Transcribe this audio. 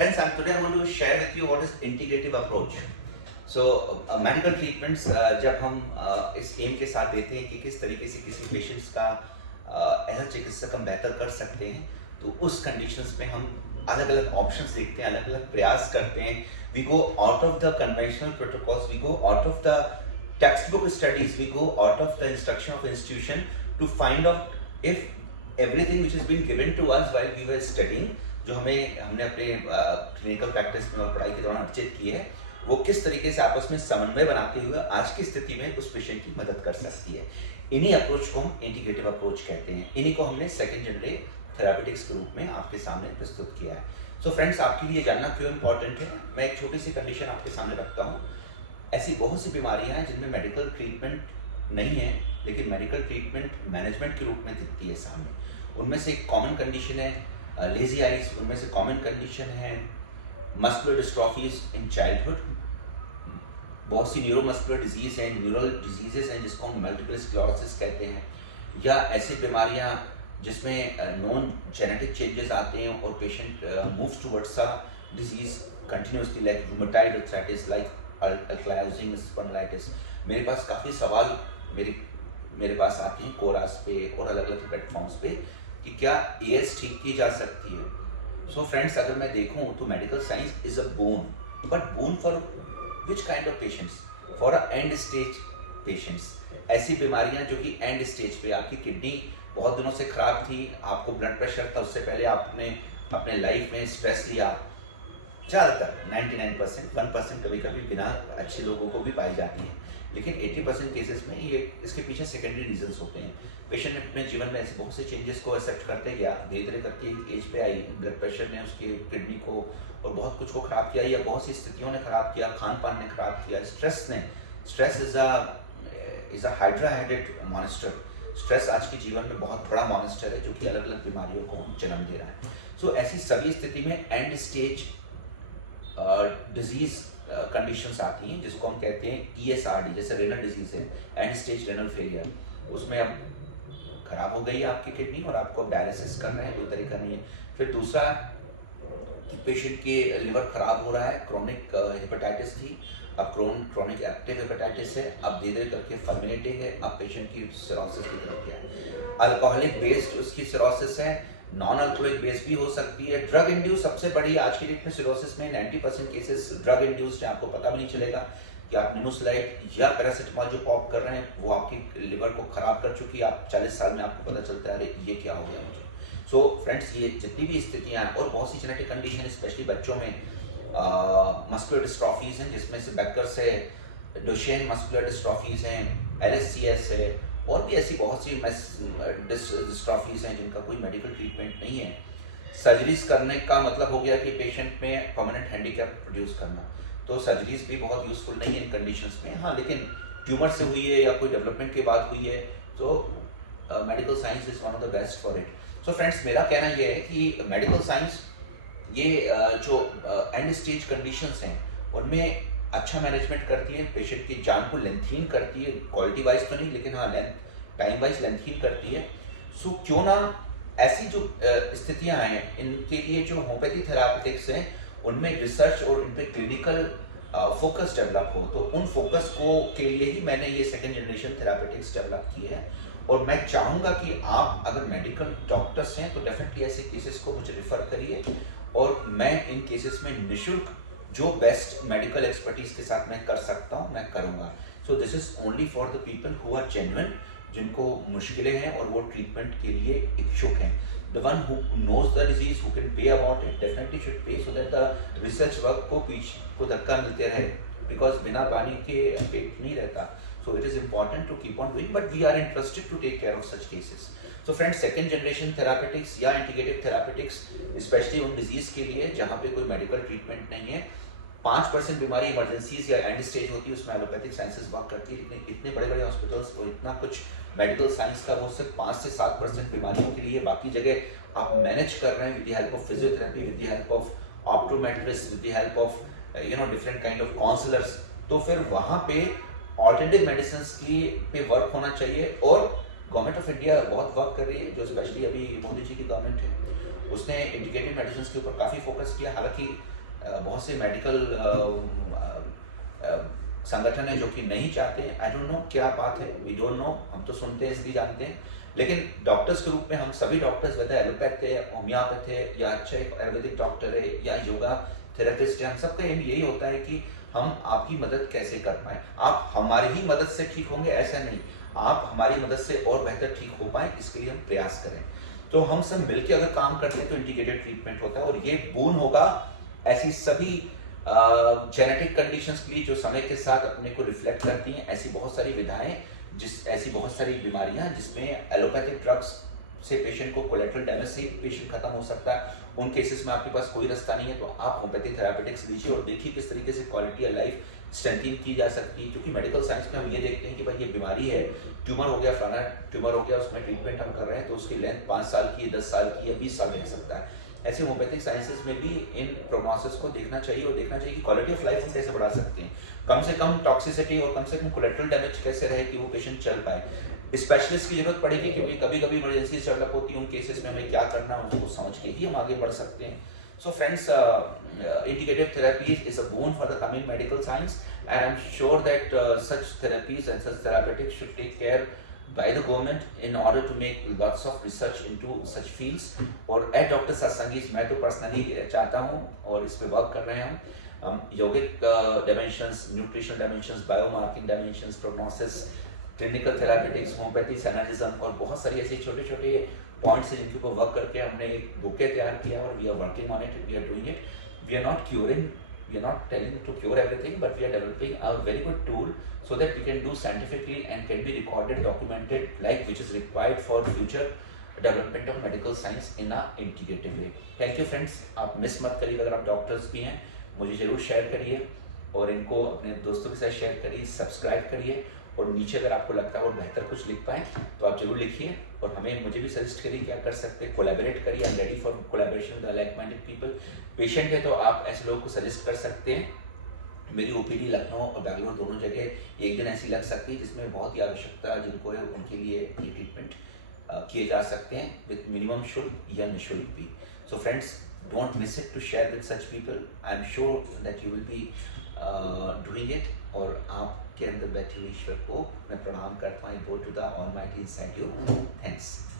Friends, and today I'm going to share with you what is integrative approach. So medical treatments जब हम इस M के साथ देते हैं कि किस तरीके से किसी पेशेंट्स का ऐसा चिकित्सक हम बेहतर कर सकते हैं, तो उस कंडीशंस में हम अलग अलग ऑप्शंस देखते हैं, अलग अलग प्रयास करते हैं. We go out of the conventional protocols, we go out of the textbook studies, we go out of the instruction of institution to find out if everything which is been given to us while we were studying, जो हमने अपने clinical practice में और पढ़ाई के दौरान अर्जित की है, वो किस तरीके से आपस में समन्वय बनाते हुए आज की स्थिति में उस पेशेंट की मदद कर सकती है. इन्हीं अप्रोच को हम इंटीग्रेटिव अप्रोच कहते हैं. इन्हीं को हमने सेकेंड जनरेशन थेरापेटिक्स के रूप में आपके सामने प्रस्तुत किया है. सो फ्रेंड्स, आपके लिए जानना क्यों इंपॉर्टेंट है, मैं एक छोटी सी कंडीशन आपके सामने रखता हूँ. ऐसी बहुत सी बीमारियां हैं जिनमें मेडिकल ट्रीटमेंट नहीं है, लेकिन मेडिकल ट्रीटमेंट मैनेजमेंट के रूप में दिखती है सामने. उनमें से एक कॉमन कंडीशन है लेजी आइज, उनमें से कॉमन कंडीशन है मस्कुलर डिस्ट्रॉफीज इन चाइल्डहुड. बहुत सी न्यूरोमस्कुलर डिजीज हैं, न्यूरल डिजीजेस हैं जिसको हम मल्टीपल स्क्लेरोसिस कहते हैं, या ऐसी बीमारियां जिसमें नॉन जेनेटिक चेंजेस आते हैं और patient moves towards a disease continuously, like rheumatoid arthritis, like ankylosing spondylitis. मेरे पास काफ़ी सवाल मेरे पास आते हैं कोरास पे और अलग अलग प्लेटफॉर्म्स पे कि क्या एएस ठीक की जा सकती है. सो फ्रेंड्स, अगर मैं देखूं तो medical science is a bone, but bone for which kind of patients? For a and stage patients. ऐसी बीमारियां जो कि एंड स्टेज पे, आपकी किडनी बहुत दिनों से खराब थी, आपको ब्लड प्रेशर था, उससे पहले आपने अपने लाइफ में स्ट्रेस लिया. ज़्यादातर 99%, 1% कभी कभी बिना अच्छे लोगों को भी पाई जाती है, लेकिन 80% केसेस में ये इसके पीछे सेकेंडरी रीजंस होते हैं. पेशेंट ने अपने जीवन में ऐसे बहुत से चेंजेस को एक्सेप्ट करते गया, धीरे धीरे करके एज पे आई, ब्लड प्रेशर ने उसके किडनी को और बहुत कुछ को खराब किया, या बहुत सी स्थितियों ने खराब किया, खान पान ने खराब किया, stress is a hydra headed monster. Stress आज के जीवन में बहुत बड़ा मॉन्स्टर है जो कि अलग अलग बीमारियों को जन्म दे रहा है. सो ऐसी सभी स्थिति में एंड स्टेज डिजीज कंडीशंस आती हैं जिसको हम कहते हैं ESRD. जैसे रेनल डिजीज है, एंड स्टेज रेनल फेलियर, उसमें अब खराब हो गई है आपकी किडनी और आपको डायलिसिस करना है, कोई तरीका नहीं है. फिर दूसरा, पेशेंट के लिवर खराब हो रहा है, क्रोनिक हेपेटाइटिस थी, अब क्रोनिक एक्टिव हेपेटाइटिस है, अब धीरे धीरे करके फर्मिनेटिंग है, अब पेशेंट की सिरोसिस की तरफ गया है. अल्कोहलिक बेस्ड उसकी सिरोसिस है, नॉन अल्कोहलिक बेस भी हो सकती है. ड्रग इंड्यूस सबसे बड़ी आज की डेट में सिरोसिस में 90% केसेस ड्रग इंड्यूस्ड है. आपको पता भी नहीं चलेगा कि आप निनोसलाइड या पैरासिटामोल जो पॉप कर रहे हैं वो आपकी लिवर को खराब कर चुकी है. आप 40 साल में आपको पता चलता है अरे ये क्या हो गया मुझे. सो फ्रेंड्स, ये जितनी भी स्थितियां हैं और बहुत सी जेनेटिक कंडीशन, स्पेशली बच्चों में मस्कुलर डिस्ट्रॉफीज हैं, जिसमें से बेकर्स है, डुशेन मस्कुलर डिस्ट्रॉफीज हैं, LSCS है, और भी ऐसी बहुत सी डिस्ट्रॉफीज हैं जिनका कोई मेडिकल ट्रीटमेंट नहीं है. सर्जरीज करने का मतलब हो गया कि पेशेंट में परमानेंट हैंडीकैप प्रोड्यूस करना, तो सर्जरीज भी बहुत यूजफुल नहीं है इन कंडीशंस में. हाँ, लेकिन ट्यूमर से हुई है या कोई डेवलपमेंट के बाद हुई है तो medical science is one of the best for it. So friends, मेरा कहना यह है कि मेडिकल साइंस ये जो एंड स्टेज कंडीशंस हैं उनमें अच्छा मैनेजमेंट करती है, पेशेंट की जान को लेंथीन करती है, क्वालिटी वाइज तो नहीं लेकिन हाँ टाइम वाइज लेंथीन करती है. सो क्यों ना ऐसी जो स्थितियां हैं इनके लिए जो होम्योपैथी थेरापेटिक्स हैं उनमें रिसर्च और इन पे क्लिनिकल फोकस डेवलप हो. तो उन फोकस को के लिए ही मैंने ये सेकेंड जनरेशन थेरापेटिक्स डेवलप की है. और मैं चाहूँगा कि आप अगर मेडिकल डॉक्टर्स हैं तो डेफिनेटली ऐसे केसेस को मुझे रिफ़र करिए, और मैं इन केसेस में निःशुल्क जो बेस्ट मेडिकल एक्सपर्टीज के साथ मैं कर सकता हूँ मैं करूँगा. So this is only for the people who are genuine, जिनको मुश्किलें हैं और वो ट्रीटमेंट के लिए इच्छुक हैं. The one who knows the disease, who can pay about it, definitely should pay, so that the research work को पीछे को धक्का मिलते रहे, बिकॉज बिना पानी के पेट नहीं रहता. So it is important to keep on doing, but we are interested to take care of such cases. So friends, second generation therapeutics या integrative therapeutics, especially उन disease के लिए जहाँ पे कोई medical treatment नहीं है, 5% बीमारी emergencies या end stage होती है, उसमें allopathic sciences वर्क करती है. लेकिन इतने बड़े बड़े हॉस्पिटल्स और इतना कुछ मेडिकल साइंस का वो सिर्फ 5 से 7% बीमारियों के लिए, बाकी जगह आप मैनेज कर रहे हैं with the help of physiotherapy, with the help of optometrist, with the help of different kind of counsellors. तो फिर वहाँ पे ऑल्टरनेटिव मेडिसिन की पे वर्क होना चाहिए. और गवर्नमेंट ऑफ इंडिया बहुत वर्क कर रही है, जो स्पेशली अभी मोदी जी की गवर्नमेंट है, उसने इंटीग्रेटिव मेडिसिन के ऊपर काफ़ी फोकस किया। हालांकि बहुत से मेडिकल संगठन है जो कि नहीं चाहते हैं। आई डोंट नो क्या बात है, वी डोंट नो, हम तो सुनते हैं इसलिए जानते हैं। लेकिन डॉक्टर्स के रूप में हम सभी डॉक्टर्स, वैसे एलोपैथ है, होम्योपैथ है, या अच्छा एक आयुर्वेदिक डॉक्टर है, या योगा थेरेपिस्ट है, हम सबका एम यही होता है कि हम आपकी मदद कैसे कर पाए। आप हमारी ही मदद से ठीक होंगे ऐसा नहीं, आप हमारी मदद से और बेहतर ठीक हो पाए, इसके लिए हम प्रयास करें। तो हम सब मिलकर अगर काम करते हैं तो इंटीग्रेटेड ट्रीटमेंट होता है, और ये बून होगा ऐसी सभी जेनेटिक कंडीशंस के लिए जो समय के साथ अपने को रिफ्लेक्ट करती हैं। ऐसी बहुत सारी विधाएं, ऐसी बहुत सारी बीमारियां जिसमें एलोपैथिक ड्रग्स से पेशेंट को कोलेटरल डैमेज से पेशेंट खत्म हो सकता है। उन केसेस में आपके पास कोई रास्ता नहीं है तो आप होम्योपैथिक थेरापेटिक्स लीजिए और देखिए किस तरीके से क्वालिटी ऑफ लाइफ स्ट्रेंथिंग की जा सकती है। क्योंकि मेडिकल साइंस में हम ये देखते हैं कि भाई ये बीमारी है, ट्यूमर हो गया, फलाना ट्यूमर हो गया, उसमें ट्रीटमेंट हम कर रहे हैं तो उसकी लेंथ 5 साल की, 10 साल की या 20 साल रह सकता है। ऐसे होम्योपैथिक साइंसेज में भी इन प्रोग्नोसिस को देखना चाहिए, और देखना चाहिए कि क्वालिटी ऑफ लाइफ हम कैसे बढ़ा सकते हैं, कम से कम टॉक्सिसिटी और कम से कम कोलेटरल डैमेज कैसे रहे कि वो पेशेंट चल पाए। स्पेशलिस्ट की जरूरत पड़ेगी क्योंकि कभी कभी इमरजेंसी डेवलप होती है, उन केसेस में हमें क्या करना है उसको समझ के ही हम आगे बढ़ सकते हैं। So friends, integrative therapy is a boon for the coming medical science, and I'm sure that such therapies and such therapeutics should take care by the government in order to make lots of research into such fields. और eight doctor सत्संगी मैं तो personally चाहता हूँ और इस पे work कर रहे हैं हम योगिक dimensions, nutritional dimensions, biomarking dimensions, prognosis, clinical therapeutics, homeopathy, सैनालिज्म और बहुत सारी ऐसे छोटे छोटे पॉइंट्स हैं जिनके ऊपर वर्क करके हमने एक बुके तैयार किया और we are working on it, we are doing it. We are not curing, we are not telling to cure everything, but we are developing a very good tool so that we can do scientifically and can be recorded, documented, like which is required for future development of medical science in a integrative way. Thank you friends, आप miss मत करिए, अगर आप doctors भी हैं मुझे जरूर share करिए और इनको अपने दोस्तों के साथ शेयर करिए, सब्सक्राइब करिए, और नीचे अगर आपको लगता है और बेहतर कुछ लिख पाएँ तो आप जरूर लिखिए और हमें मुझे भी सजेस्ट करिए क्या कर सकते हैं, कोलैबोरेट करिए। I am ready for collaboration with like minded people. Patient है तो आप ऐसे लोगों को सजेस्ट कर सकते हैं। मेरी ओपीडी लखनऊ और बैंगलोर दोनों जगह एक दिन ऐसी लग सकती है जिसमें बहुत ही आवश्यकता जिनको है उनके लिए ये ट्रीटमेंट किए जा सकते हैं विद मिनिमम शुल्क या निःशुल्क भी। So friends, don't miss it to share with such people. I am sure that you will be doing it. और आपके अंदर बैठे हुए ईश्वर को मैं प्रणाम करता हूँ, go to the almighty inside you. Thanks.